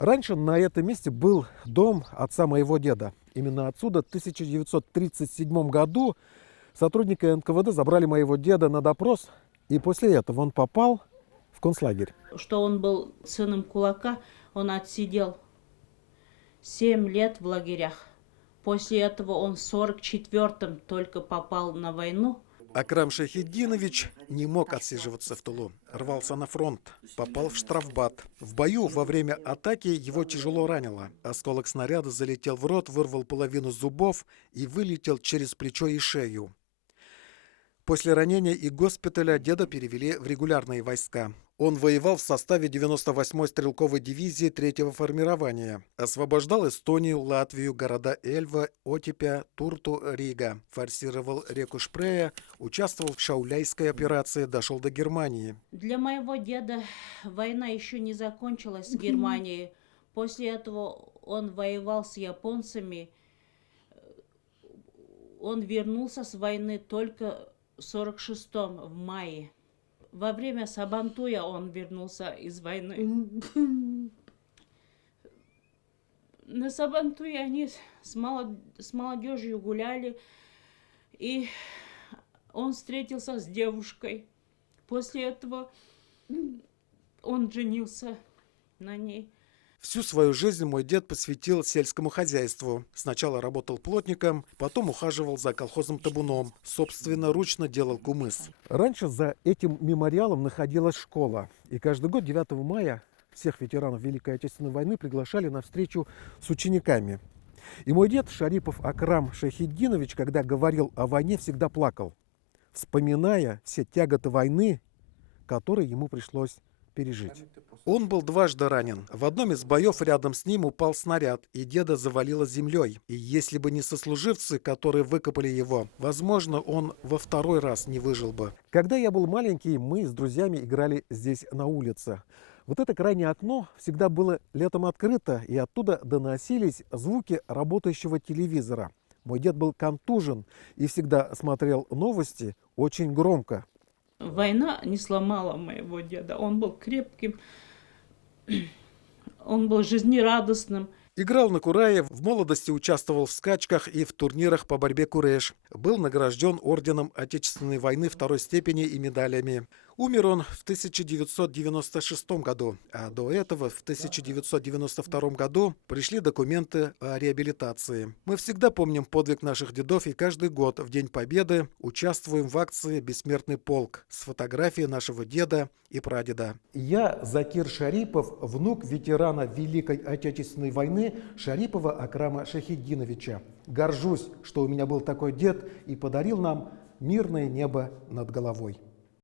Раньше на этом месте был дом отца моего деда. Именно отсюда в 1937 году сотрудники НКВД забрали моего деда на допрос, и после этого он попал в концлагерь. Что он был сыном кулака, он отсидел 7 лет в лагерях. После этого он в 44-м только попал на войну. Акрам Шайхетдинович не мог отсиживаться в тылу. Рвался на фронт, попал в штрафбат. В бою во время атаки его тяжело ранило. Осколок снаряда залетел в рот, вырвал половину зубов и вылетел через плечо и шею. После ранения и госпиталя деда перевели в регулярные войска. Он воевал в составе 98-й стрелковой дивизии 3-го формирования. Освобождал Эстонию, Латвию, города Эльва, Отепя, Турту, Рига. Форсировал реку Шпрея, участвовал в Шауляйской операции, дошел до Германии. Для моего деда война еще не закончилась с Германией. После этого он воевал с японцами. Он вернулся с войны только в 46-м, в мае. Во время Сабантуя он вернулся из войны. На Сабантуе они с молодежью гуляли, и он встретился с девушкой. После этого он женился на ней. Всю свою жизнь мой дед посвятил сельскому хозяйству. Сначала работал плотником, потом ухаживал за колхозным табуном. Собственноручно делал кумыс. Раньше за этим мемориалом находилась школа. И каждый год 9 мая всех ветеранов Великой Отечественной войны приглашали на встречу с учениками. И мой дед Шарипов Акрам Шайхетдинович, когда говорил о войне, всегда плакал, вспоминая все тяготы войны, которые ему пришлось пережить. Он был дважды ранен. В одном из боев рядом с ним упал снаряд, и деда завалило землей. И если бы не сослуживцы, которые выкопали его, возможно, он во второй раз не выжил бы. Когда я был маленький, мы с друзьями играли здесь на улице. Вот это крайнее окно всегда было летом открыто, и оттуда доносились звуки работающего телевизора. Мой дед был контужен и всегда смотрел новости очень громко. Война не сломала моего деда. Он был крепким, он был жизнерадостным. Играл на курае, в молодости участвовал в скачках и в турнирах по борьбе куреш. Был награжден орденом Отечественной войны второй степени и медалями. Умер он в 1996 году, а до этого, в 1992 году, пришли документы о реабилитации. Мы всегда помним подвиг наших дедов и каждый год в День Победы участвуем в акции «Бессмертный полк» с фотографией нашего деда и прадеда. Я Закир Шарипов, внук ветерана Великой Отечественной войны Шарипова Акрама Шайхетдиновича. Горжусь, что у меня был такой дед и подарил нам мирное небо над головой.